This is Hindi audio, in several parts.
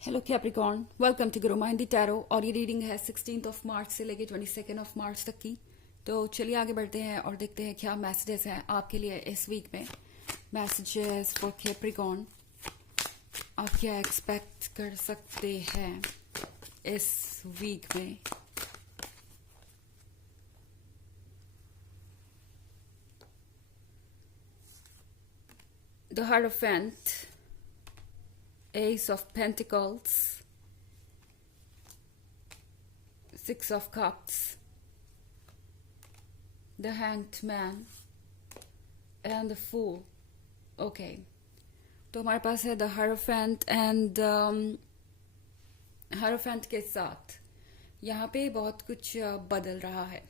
Hello Capricorn, welcome to Guru माइंडी tarot. और ये रीडिंग है 16 मार्च से लेके 22 मार्च तक की। तो चलिए आगे बढ़ते हैं और देखते हैं क्या मैसेजेस हैं आपके लिए इस वीक में। मैसेजेस फॉर कैप्रिकॉर्न, आप क्या एक्सपेक्ट कर सकते हैं इस वीक में। The hierophant, Ace of Pentacles, Six of Cups, the Hanged Man and the Fool. Okay, तो हमारे पास है द हायरोफेंट एंड हायरोफेंट के साथ यहाँ पे बहुत कुछ बदल रहा है।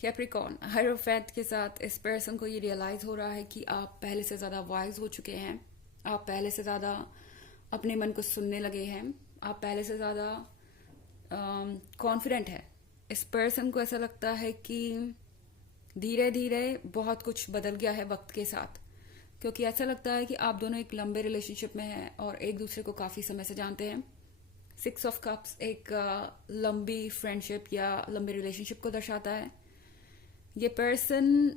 कैप्रिकॉर्न, हायरोफेंट के साथ इस पर्सन को ये रियलाइज हो रहा है कि आप पहले से ज़्यादा वाइज हो चुके हैं, आप पहले से ज़्यादा अपने मन को सुनने लगे हैं, आप पहले से ज़्यादा कॉन्फिडेंट है। इस पर्सन को ऐसा लगता है कि धीरे धीरे बहुत कुछ बदल गया है वक्त के साथ, क्योंकि ऐसा लगता है कि आप दोनों एक लंबे रिलेशनशिप में हैं और एक दूसरे को काफ़ी समय से जानते हैं। 6 of Cups एक लंबी फ्रेंडशिप या लंबे रिलेशनशिप को दर्शाता है। ये पर्सन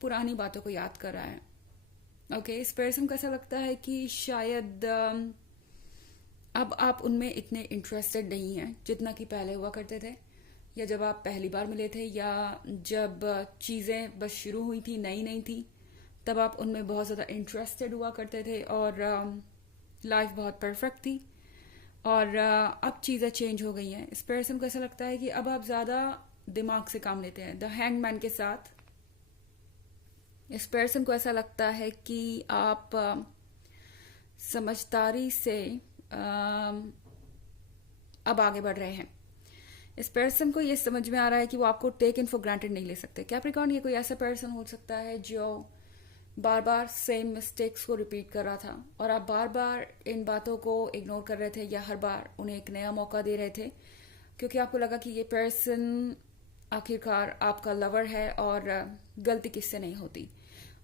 पुरानी बातों को याद कर रहा है। ओके, इस पर्सन को ऐसा लगता है कि शायद अब आप उनमें इतने इंटरेस्टेड नहीं हैं जितना कि पहले हुआ करते थे, या जब आप पहली बार मिले थे, या जब चीज़ें बस शुरू हुई थी, नई नई थी, तब आप उनमें बहुत ज़्यादा इंटरेस्टेड हुआ करते थे और लाइफ बहुत परफेक्ट थी। और अब चीज़ें चेंज हो गई हैं। इस पर्सन को ऐसा लगता है कि अब आप ज़्यादा दिमाग से काम लेते हैं। द हैंगमैन के साथ इस पर्सन को ऐसा लगता है कि आप समझदारी से अब आगे बढ़ रहे हैं। इस पर्सन को ये समझ में आ रहा है कि वो आपको टेक इन फॉर ग्रांटेड नहीं ले सकते। कैप्रिकॉर्न, ये कोई ऐसा पर्सन हो सकता है जो बार बार सेम मिस्टेक्स को रिपीट कर रहा था और आप बार बार इन बातों को इग्नोर कर रहे थे या हर बार उन्हें एक नया मौका दे रहे थे, क्योंकि आपको लगा कि ये पर्सन आखिरकार आपका लवर है और गलती किससे नहीं होती।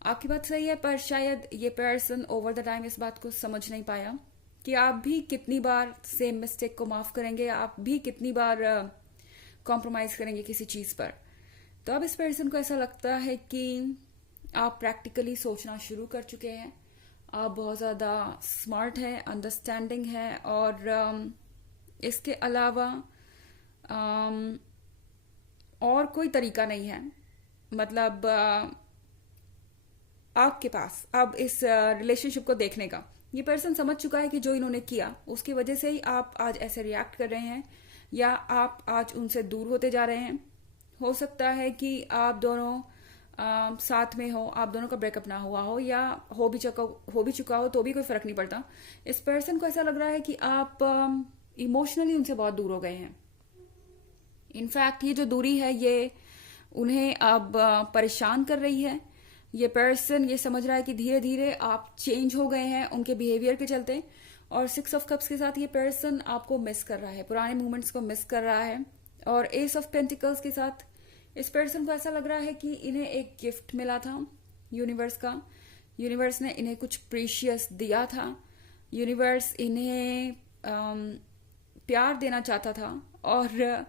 आपकी बात सही है, पर शायद ये पर्सन ओवर द टाइम इस बात को समझ नहीं पाया कि आप भी कितनी बार सेम मिस्टेक को माफ करेंगे, आप भी कितनी बार कॉम्प्रोमाइज करेंगे किसी चीज पर। तो अब इस पर्सन को ऐसा लगता है कि आप प्रैक्टिकली सोचना शुरू कर चुके हैं, आप बहुत ज़्यादा स्मार्ट हैं, अंडरस्टैंडिंग हैं, और इसके अलावा और कोई तरीका नहीं है। मतलब आपके पास अब इस रिलेशनशिप को देखने का। ये पर्सन समझ चुका है कि जो इन्होंने किया उसकी वजह से ही आप आज ऐसे रिएक्ट कर रहे हैं, या आप आज उनसे दूर होते जा रहे हैं। हो सकता है कि आप दोनों साथ में हो, आप दोनों का ब्रेकअप ना हुआ हो, या हो भी चुका हो तो भी कोई फर्क नहीं पड़ता। इस पर्सन को ऐसा लग रहा है कि आप इमोशनली उनसे बहुत दूर हो गए हैं। इनफैक्ट ये जो दूरी है ये उन्हें अब परेशान कर रही है। ये पर्सन ये समझ रहा है कि धीरे धीरे आप चेंज हो गए हैं उनके बिहेवियर के चलते। और 6 of Cups के साथ ये पर्सन आपको मिस कर रहा है, पुराने मोमेंट्स को मिस कर रहा है। और Ace of Pentacles के साथ इस पर्सन को ऐसा लग रहा है कि इन्हें एक गिफ्ट मिला था यूनिवर्स का। यूनिवर्स ने इन्हें कुछ प्रीशियस दिया था। यूनिवर्स इन्हें प्यार देना चाहता था और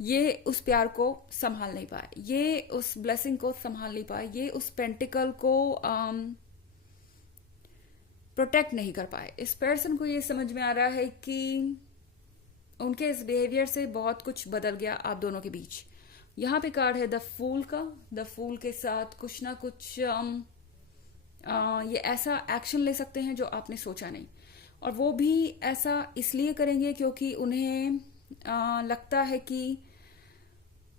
ये उस प्यार को संभाल नहीं पाए, ये उस ब्लेसिंग को संभाल नहीं पाए, ये उस पेंटिकल को प्रोटेक्ट नहीं कर पाए। इस पर्सन को ये समझ में आ रहा है कि उनके इस बिहेवियर से बहुत कुछ बदल गया आप दोनों के बीच। यहाँ पे कार्ड है द फूल का। द फूल के साथ कुछ ना कुछ ये ऐसा एक्शन ले सकते हैं जो आपने सोचा नहीं, और वो भी ऐसा इसलिए करेंगे क्योंकि उन्हें लगता है कि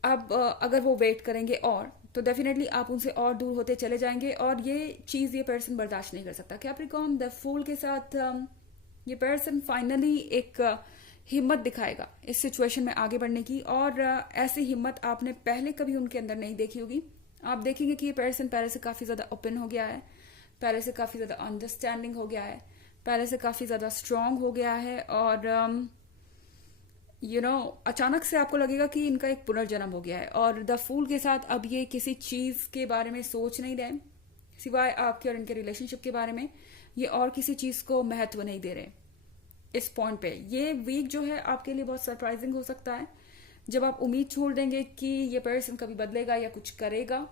अब अगर वो वेट करेंगे और तो डेफिनेटली आप उनसे और दूर होते चले जाएंगे, और ये चीज़ ये पर्सन बर्दाश्त नहीं कर सकता। कैप्रिकॉर्न, द फूल के साथ ये पर्सन फाइनली एक हिम्मत दिखाएगा इस सिचुएशन में आगे बढ़ने की, और ऐसी हिम्मत आपने पहले कभी उनके अंदर नहीं देखी होगी। आप देखेंगे कि ये पर्सन पहले से काफ़ी ज़्यादा ओपन हो गया है, पहले से काफ़ी ज़्यादा अंडरस्टैंडिंग हो गया है, पहले से काफ़ी ज़्यादा स्ट्रांग हो गया है, और अचानक से आपको लगेगा कि इनका एक पुनर्जन्म हो गया है। और द फूल के साथ अब ये किसी चीज़ के बारे में सोच नहीं रहे सिवाय आपके और इनके रिलेशनशिप के बारे में, ये और किसी चीज़ को महत्व नहीं दे रहे। इस पॉइंट पे। ये वीक जो है आपके लिए बहुत सरप्राइजिंग हो सकता है। जब आप उम्मीद छोड़ देंगे कि ये पर्सन कभी बदलेगा या कुछ करेगा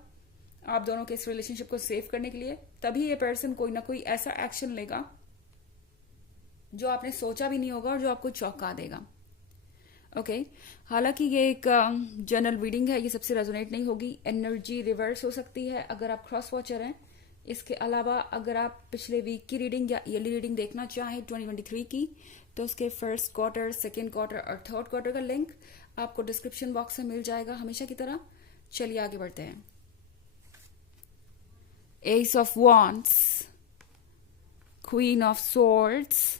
आप दोनों के इस रिलेशनशिप को सेव करने के लिए, तभी ये पर्सन कोई ना कोई ऐसा एक्शन लेगा जो आपने सोचा भी नहीं होगा और जो आपको चौंका देगा। ओके हालांकि ये एक जनरल रीडिंग है, ये सबसे रेजोनेट नहीं होगी। एनर्जी रिवर्स हो सकती है अगर आप क्रॉस वॉचर हैं। इसके अलावा अगर आप पिछले वीक की रीडिंग या ईयरली रीडिंग देखना चाहें 2023 की, तो उसके फर्स्ट क्वार्टर, सेकेंड क्वार्टर और थर्ड क्वार्टर का लिंक आपको डिस्क्रिप्शन बॉक्स में मिल जाएगा हमेशा की तरह। चलिए आगे बढ़ते हैं। S of wands, queen of swords,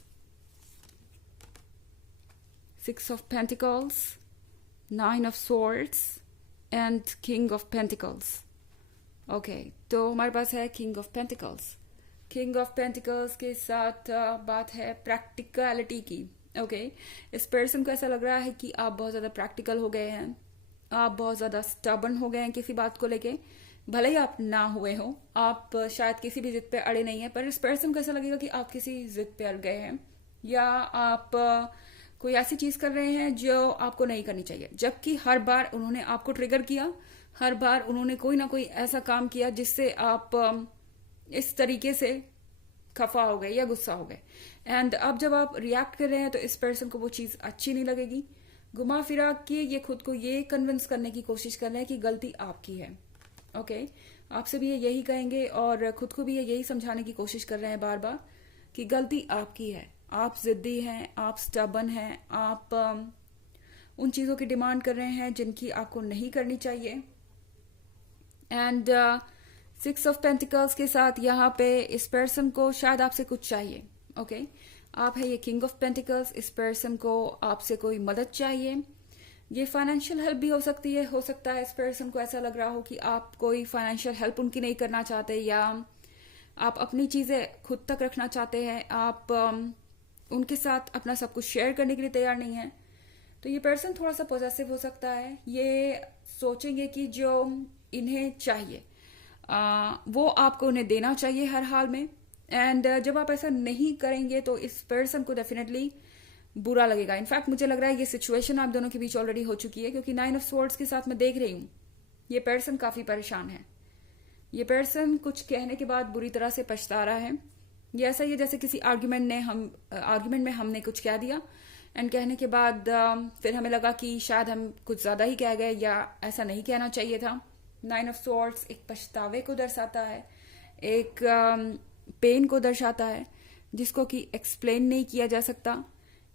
6 of Pentacles, 9 of Swords and King of Pentacles. Okay तो हमारे पास है king of pentacles. King of pentacles के साथ बात है प्रैक्टिकलिटी की। ओके इस पर्सन को ऐसा लग रहा है कि आप बहुत ज़्यादा प्रैक्टिकल हो गए हैं, आप बहुत ज़्यादा स्टबर्न हो गए हैं किसी बात को लेके। भले ही आप ना हुए हो, आप शायद किसी भी जिद पे अड़े नहीं है, पर इस पर्सन को ऐसा लगेगा कि आप किसी जिद पे अड़ गए हैं या आप कोई ऐसी चीज कर रहे हैं जो आपको नहीं करनी चाहिए। जबकि हर बार उन्होंने आपको ट्रिगर किया, हर बार उन्होंने कोई ना कोई ऐसा काम किया जिससे आप इस तरीके से खफा हो गए या गुस्सा हो गए। एंड अब जब आप रिएक्ट कर रहे हैं तो इस पर्सन को वो चीज अच्छी नहीं लगेगी। घुमा फिरा के ये खुद को ये कन्विंस करने की कोशिश कर रहे हैं कि गलती आपकी है। ओके आपसे भी ये यही कहेंगे और खुद को भी ये यही समझाने की कोशिश कर रहे हैं बार बार कि गलती आपकी है। आप जिद्दी हैं, आप स्टबर्न हैं, आप उन चीज़ों की डिमांड कर रहे हैं जिनकी आपको नहीं करनी चाहिए। एंड 6 ऑफ पेंटिकल्स के साथ यहाँ पे इस पर्सन को शायद आपसे कुछ चाहिए। ओके आप है ये किंग ऑफ पेंटिकल्स, इस पर्सन को आपसे कोई मदद चाहिए। ये फाइनेंशियल हेल्प भी हो सकती है। हो सकता है इस पर्सन को ऐसा लग रहा हो कि आप कोई फाइनेंशियल हेल्प उनकी नहीं करना चाहते या आप अपनी चीज़ें खुद तक रखना चाहते हैं, आप उनके साथ अपना सब कुछ शेयर करने के लिए तैयार नहीं है। तो ये पर्सन थोड़ा सा पॉजेसिव हो सकता है। ये सोचेंगे कि जो इन्हें चाहिए वो आपको उन्हें देना चाहिए हर हाल में। एंड जब आप ऐसा नहीं करेंगे तो इस पर्सन को डेफिनेटली बुरा लगेगा। इनफैक्ट मुझे लग रहा है ये सिचुएशन आप दोनों के बीच ऑलरेडी हो चुकी है, क्योंकि 9 ऑफ स्वॉर्ड्स के साथ मैं देख रही हूँ ये पर्सन काफी परेशान है। ये पर्सन कुछ कहने के बाद बुरी तरह से पछता रहा है। ये ऐसा ही है जैसे किसी आर्ग्यूमेंट में हमने कुछ कह दिया एंड कहने के बाद फिर हमें लगा कि शायद हम कुछ ज्यादा ही कह गए या ऐसा नहीं कहना चाहिए था। 9 ऑफ स्वॉर्ड्स एक पछतावे को दर्शाता है, एक पेन को दर्शाता है जिसको कि एक्सप्लेन नहीं किया जा सकता।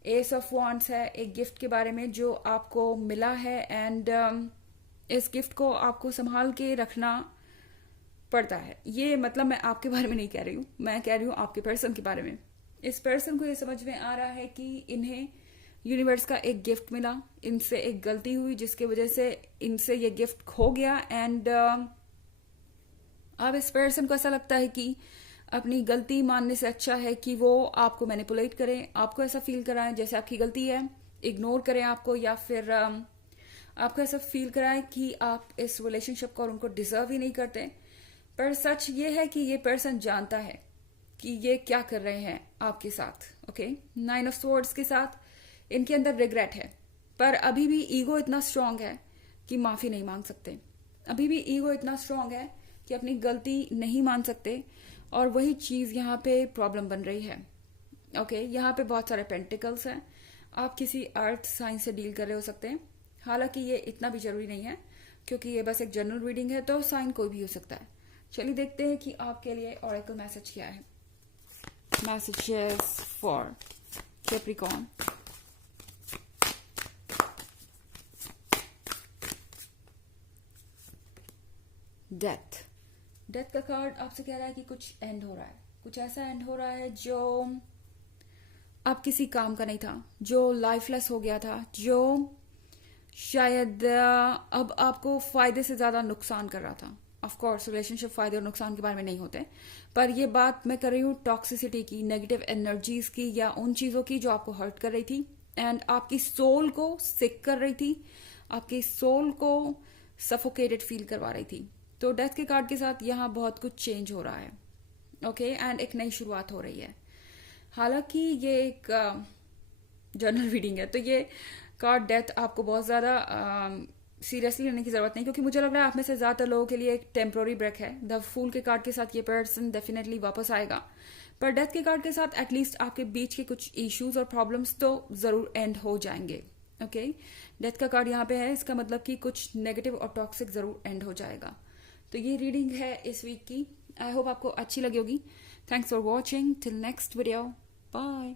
एस ऑफ वॉन्ड्स है एक गिफ्ट के बारे में जो आपको मिला है एंड इस गिफ्ट को आपको संभाल के रखना पड़ता है। ये मतलब मैं आपके बारे में नहीं कह रही हूँ, मैं कह रही हूँ आपके पर्सन के बारे में। इस पर्सन को ये समझ में आ रहा है कि इन्हें यूनिवर्स का एक गिफ्ट मिला, इनसे एक गलती हुई जिसकी वजह से इनसे ये गिफ्ट खो गया। एंड अब इस पर्सन को ऐसा लगता है कि अपनी गलती मानने से अच्छा है कि वो आपको मैनिपुलेट करें, आपको ऐसा फील कराएं जैसे आपकी गलती है, इग्नोर करें आपको, या फिर आपको ऐसा फील कराएं कि आप इस रिलेशनशिप को और उनको डिजर्व ही नहीं करते। पर सच ये है कि ये पर्सन जानता है कि ये क्या कर रहे हैं आपके साथ। ओके 9 ऑफ स्वॉर्ड्स के साथ इनके अंदर रिग्रेट है, पर अभी भी ईगो इतना स्ट्रांग है कि माफी नहीं मांग सकते। अभी भी ईगो इतना स्ट्रांग है कि अपनी गलती नहीं मान सकते, और वही चीज यहाँ पे प्रॉब्लम बन रही है। ओके यहाँ पे बहुत सारे पेंटिकल्स हैं, आप किसी अर्थ साइन से डील कर रहे हो सकते हैं। हालांकि ये इतना भी जरूरी नहीं है क्योंकि ये बस एक जनरल रीडिंग है, तो साइन कोई भी हो सकता है। चलिए देखते हैं कि आपके लिए ऑरेकल मैसेज क्या है। Messages for Capricorn. Death. Death का कार्ड आपसे कह रहा है कि कुछ एंड हो रहा है, कुछ ऐसा एंड हो रहा है जो अब किसी काम का नहीं था, जो लाइफलेस हो गया था, जो शायद अब आपको फायदे से ज्यादा नुकसान कर रहा था। ऑफ कोर्स रिलेशनशिप फायदे और नुकसान के बारे में नहीं होते, पर ये बात मैं कर रही हूँ टॉक्सिसिटी की, नेगेटिव एनर्जीज की, या उन चीजों की जो आपको हर्ट कर रही थी एंड आपकी सोल को सिक कर रही थी, आपकी सोल को सफोकेटेड फील करवा रही थी। तो डेथ के कार्ड के साथ यहाँ बहुत कुछ चेंज हो रहा है। ओके एंड एक नई शुरुआत हो रही है। हालांकि ये एक जर्नल रीडिंग है। तो ये कार्ड डेथ आपको बहुत ज़्यादा सीरियसली लेने की ज़रूरत नहीं, क्योंकि मुझे लग रहा है आप में से ज़्यादातर लोगों के लिए एक टेम्प्रोरी ब्रेक है। द फूल के कार्ड के साथ ये पर्सन डेफिनेटली वापस आएगा, पर डेथ के कार्ड के साथ एटलीस्ट आपके बीच के कुछ इश्यूज और प्रॉब्लम्स तो ज़रूर एंड हो जाएंगे। ओके, डेथ का कार्ड यहाँ पे है, इसका मतलब कि कुछ नेगेटिव और टॉक्सिक ज़रूर एंड हो जाएगा। तो ये रीडिंग है इस वीक की। आई होप आपको अच्छी लगी होगी। Thanks for watching, till next video, bye.